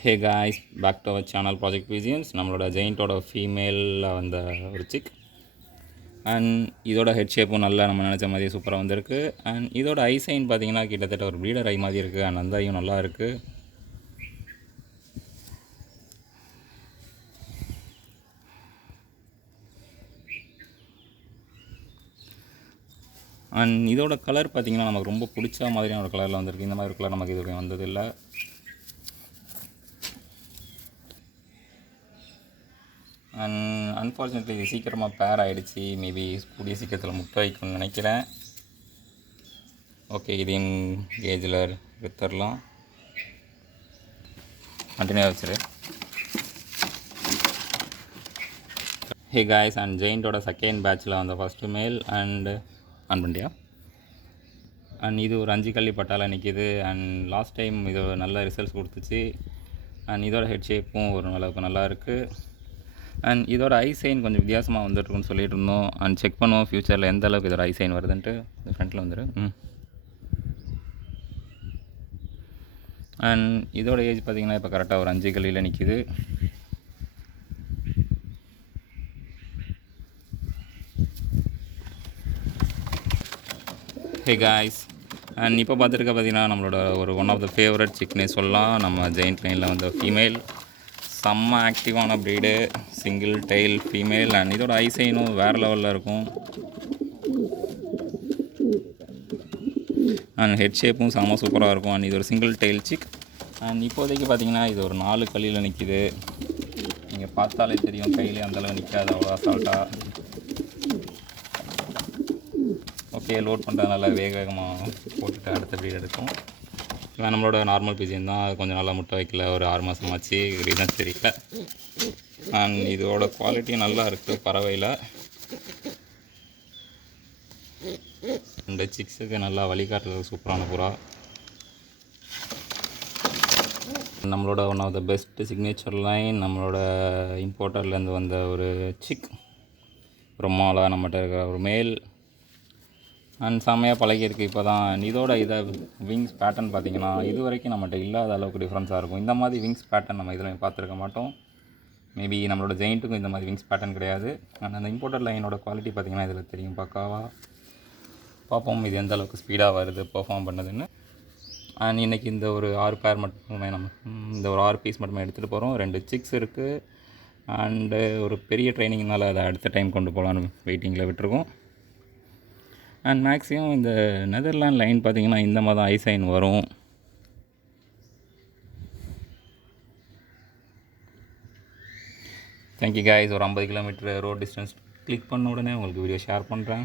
Hey guys back to our channel project விஜியன்ஸ் நம்மளோட ஜெயின்ட்டோட ஃபீமேலில் வந்த ஒரு சிக் அண்ட் இதோட ஹெட் ஷேப்பும் நல்லா நம்ம நினச்ச மாதிரியே சூப்பராக வந்திருக்கு. அண்ட் இதோட ஐ சைன் பார்த்தீங்கன்னா கிட்டத்தட்ட ஒரு ப்ரீடர் ஐ மாதிரி இருக்குது அண்ட் அந்த ஐயும் நல்லா இருக்குது அண்ட் இதோட கலர் பார்த்தீங்கன்னா நமக்கு ரொம்ப பிடிச்ச மாதிரியான ஒரு கலரில் வந்திருக்கு. இந்த மாதிரி ஒரு கலர் நமக்கு இது வந்ததில்லை. அண்ட் அன்ஃபார்ச்சுனேட்லி இது சீக்கிரமாக பேர் ஆகிடுச்சி மேபி கூடிய சீக்கிரத்தில் முட்டை வைக்கணும்னு நினைக்கிறேன். ஓகே இதையும் கேஜில் வித்தரலாம். கண்டினியூ வச்சுரு. ஹே காய்ஸ் அண்ட் ஜெயிண்டோட செகண்ட் பேட்சில் வந்த ஃபஸ்ட்டு மேல் அண்டு ஆன் பண்ணியா அண்ட் இது ஒரு அஞ்சு கள்ளி பட்டால நிற்கிது அண்ட் லாஸ்ட் டைம் இது நல்ல ரிசல்ட்ஸ் கொடுத்துச்சு. அண்ட் இதோட ஹெட் ஷேப்பும் ஒரு அளவுக்கு நல்லா இருக்குது அண்ட் இதோட ஐ சைன் கொஞ்சம் வித்தியாசமாக வந்துட்டுருக்குன்னு சொல்லிட்டு இருந்தோம். அண்ட் செக் பண்ணுவோம் ஃப்யூச்சரில் எந்த அளவுக்கு இதோட ஐ சைன் வருதுன்ட்டு. ஃப்ரண்ட்டில் வந்துரு. ம். அண்ட் இதோட ஏஜ் பார்த்தீங்கன்னா இப்போ கரெக்டாக ஒரு அஞ்சு கல்லியில் நிற்கிது ஹே காய்ஸ் அண்ட் இப்போ பார்த்துருக்க பார்த்தீங்கன்னா நம்மளோட ஒரு ஒன் ஆஃப் த ஃபேவரட் சிக்னே சொல்லலாம். நம்ம ஜெயின்ட் லைனில் வந்த ஃபீமேல் செம்ம ஆக்டிவான breed single tail female and இதோட ஐசைனும் வேறு லெவலில் இருக்கும். அண்ட் ஹெட் ஷேப்பும் செம்ம சூப்பராக இருக்கும். அண்ட் இது ஒரு சிங்கிள் டெய்ல் சிக் அண்ட் இப்போதைக்கு பார்த்தீங்கன்னா இது ஒரு நாலு களியில் நிற்கிது நீங்கள் பார்த்தாலே தெரியும் கையிலே அந்தளவு நிற்காது அவ்வளோ அசால்ட்டாக ஓகே லோட் பண்ணுறதுனால வேக வேகமாக போட்டுட்டு அடுத்த ப்ரீட் எடுக்கும் இவன் நம்மளோட நார்மல் பிஜின் தான் கொஞ்சம் நல்லா முட்டை வைக்கல ஒரு ஆறு மாதம் ஆச்சு ரீசன் தெரியல. அண்ட் இதோட குவாலிட்டியும் நல்லா இருக்குது பறவையில். இந்த சிக்ஸுக்கு நல்லா வழிகாட்டுறது சூப்பரான புறா. நம்மளோட one of the best signature line நம்மளோட இம்போர்ட்டர்லேருந்து வந்த ஒரு சிக் ரொம்ப நாளாக நம்மகிட்ட இருக்கிற ஒரு மேல் அண்ட் செம்மையாக பழகியிருக்கு. இப்போ தான் இதோட இதை விங்ஸ் பேட்டர்ன் பார்த்தீங்கன்னா இது வரைக்கும் நம்மகிட்ட இல்லாத அளவுக்கு டிஃப்ரென்ஸாக இருக்கும். இந்த மாதிரி விங்ஸ் பேட்டர்ன் நம்ம இதில் பார்த்துருக்க மாட்டோம். மேபி நம்மளோட ஜெயிண்ட்டுக்கும் இந்த மாதிரி விங்ஸ் பேட்டர்ன் கிடையாது. அண்ட் அந்த இம்போர்ட்டட் லைனோட குவாலிட்டி பார்த்தீங்கன்னா இதில் தெரியும். பக்காவா பார்ப்போம் இது எந்த அளவுக்கு ஸ்பீடாக வருது பெர்ஃபார்ம் பண்ணுதுன்னு. அண்ட் இன்றைக்கி இந்த ஒரு ஆறு பேர் மட்டுமே நம்ம இந்த ஒரு ஆறு பீஸ் மட்டுமே எடுத்துகிட்டு போகிறோம் ரெண்டு சிக்ஸ் இருக்குது அண்டு ஒரு பெரிய ட்ரைனிங்னால அதை அடுத்த டைம் கொண்டு போகலான்னு வெயிட்டிங்கில் விட்டுருக்கோம். அண்ட் மேக்ஸிமம் இந்த நெதர்லாண்ட் லைன் பார்த்திங்கன்னா இந்த மாதிரி தான் ஐசைன் வரும். தேங்க்யூ காய்ஸ் ஒரு ஐம்பது கிலோமீட்டர் ரோட் டிஸ்டன்ஸ் கிளிக் பண்ண உடனே உங்களுக்கு வீடியோ ஷேர் பண்ணுறேன்